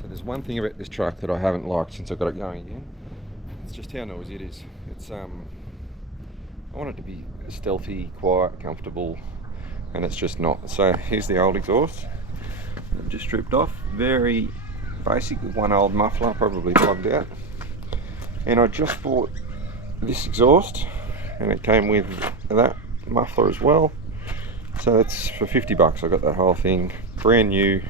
So there's one thing about this truck that I haven't liked since I got it going again. It's just how noisy it is. It's I want it to be stealthy, quiet, comfortable, and it's just not. So here's the old exhaust. I've just stripped off. Very basic with one old muffler, probably plugged out. And I just bought this exhaust, and it came with that muffler as well. So it's for 50 bucks. I got that whole thing brand new,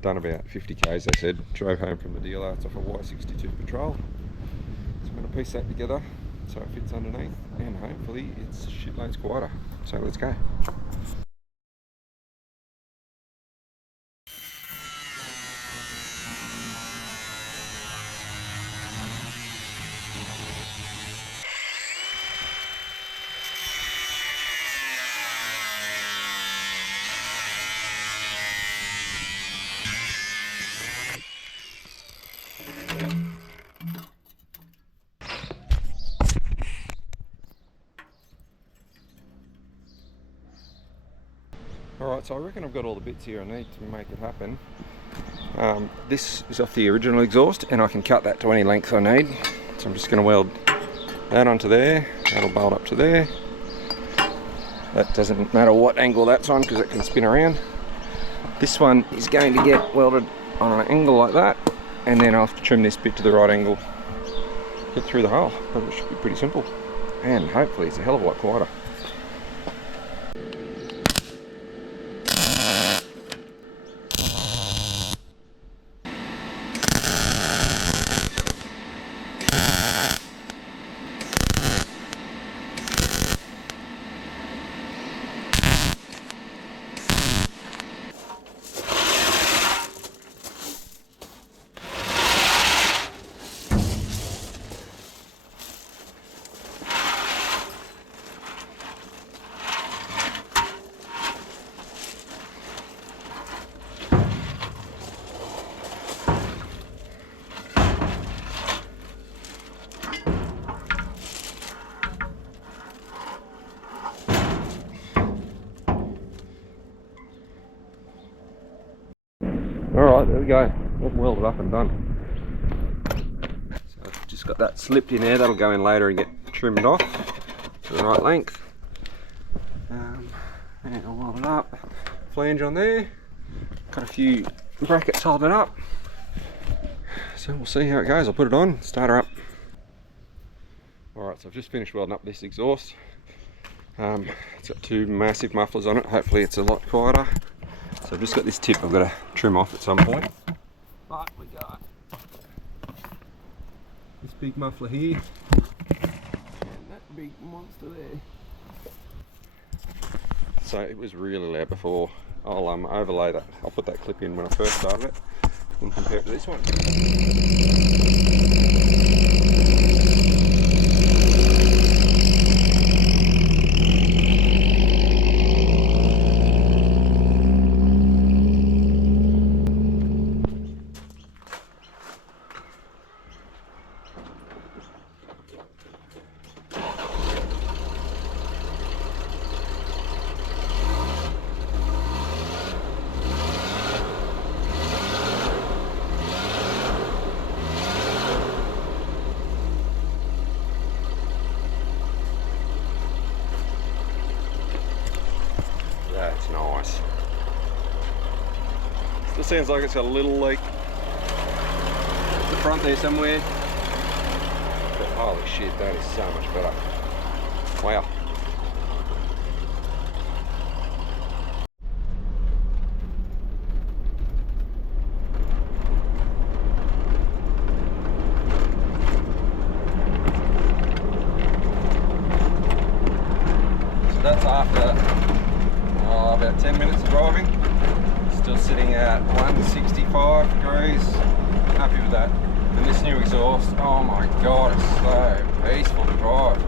done about 50 k's they said. Drove home from the dealer. It's off a Y62 Patrol. So I'm going to piece that together so it fits underneath, and hopefully it's shitloads quieter. So let's go. Alright, so I reckon I've got all the bits here I need to make it happen. This is off the original exhaust, and I can cut that to any length I need. So I'm just going to weld that onto there. That'll bolt up to there. That doesn't matter what angle that's on because it can spin around. This one is going to get welded on an angle like that, and then I'll have to trim this bit to the right angle, get through the hole. But it should be pretty simple, and hopefully it's a hell of a lot quieter. Alright, there we go. All welded up and done. So I've just got that slipped in there. That'll go in later and get trimmed off to the right length. And I'll weld it up. Flange on there. Got a few brackets holding it up. So we'll see how it goes. I'll put it on, start her up. Alright, so I've just finished welding up this exhaust. It's got two massive mufflers on it. Hopefully it's a lot quieter. So I've just got this tip I've got to trim off at some point. But we got this big muffler here and that big monster there. So it was really loud before. I'll overlay that. I'll put that clip in when I first started it and compare it to this one. That's nice. Still sounds like it's got a little leak at the front there somewhere. But holy shit, that is so much better. Wow. So that's after about 10 minutes of driving. Still sitting at 165 degrees. Happy with that. And this new exhaust, oh my god, it's so peaceful to drive.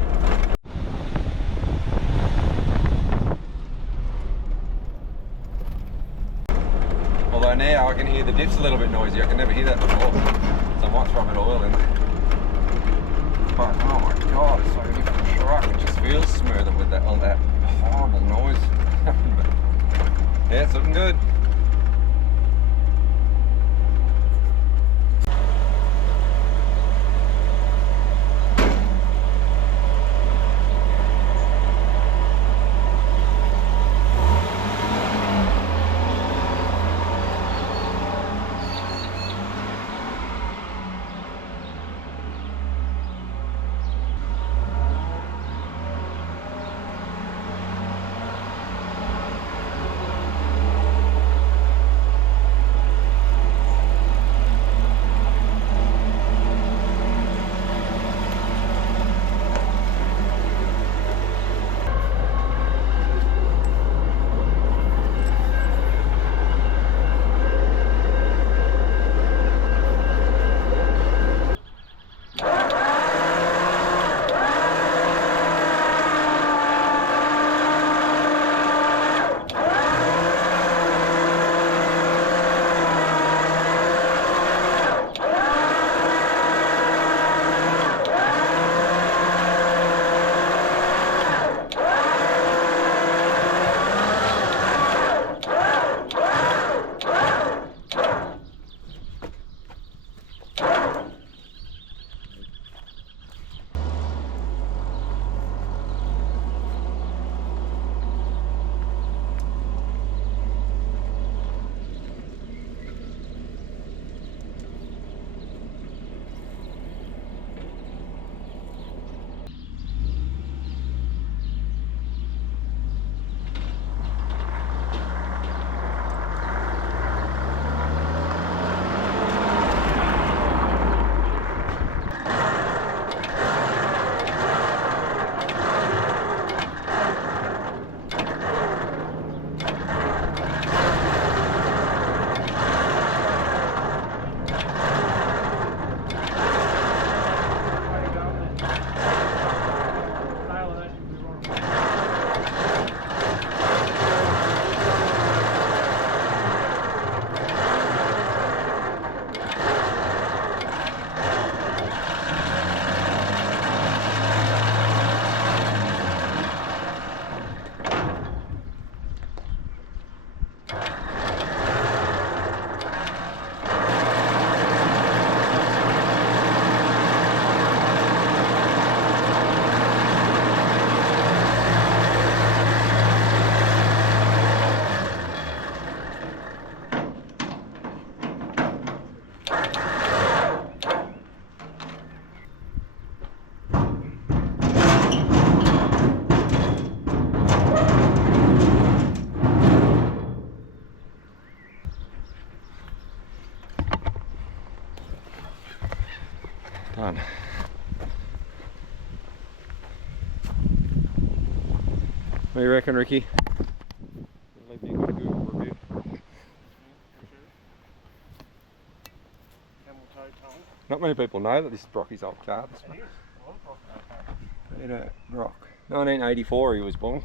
Although now I can hear the dips a little bit noisy. I can never hear that before. So I might throw a bit of oil in there. But oh my god, it's so good for the truck. It just feels smoother with that, all that horrible noise. Yeah, it's looking good. Done. What do you reckon, Ricky? Leave you a good Google review. Not many people know that this is Brocky's old car. This one. In a Brock. 1984 he was born.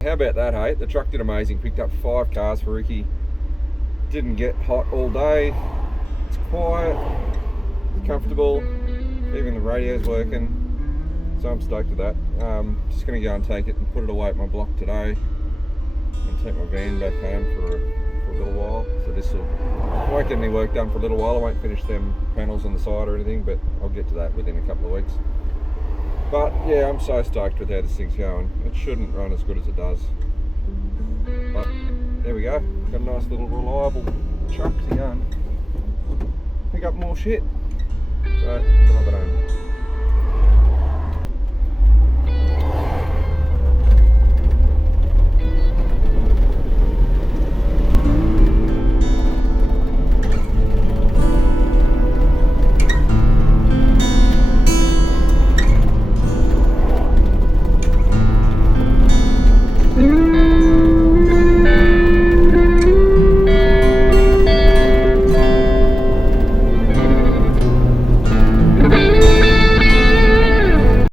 How about that, hey? The truck did amazing. Picked up 5 cars for Ricky. Didn't get hot all day. It's quiet, it's comfortable, even the radio's working. So I'm stoked with that. Just going to go and take it and put it away at my block today and take my van back home for a little while. So this won't get any work done for a little while. I won't finish them panels on the side or anything, but I'll get to that within a couple of weeks. But yeah, I'm so stoked with how this thing's going. It shouldn't run as good as it does. But there we go. Got a nice little reliable truck to go and pick up more shit. So, drive it home.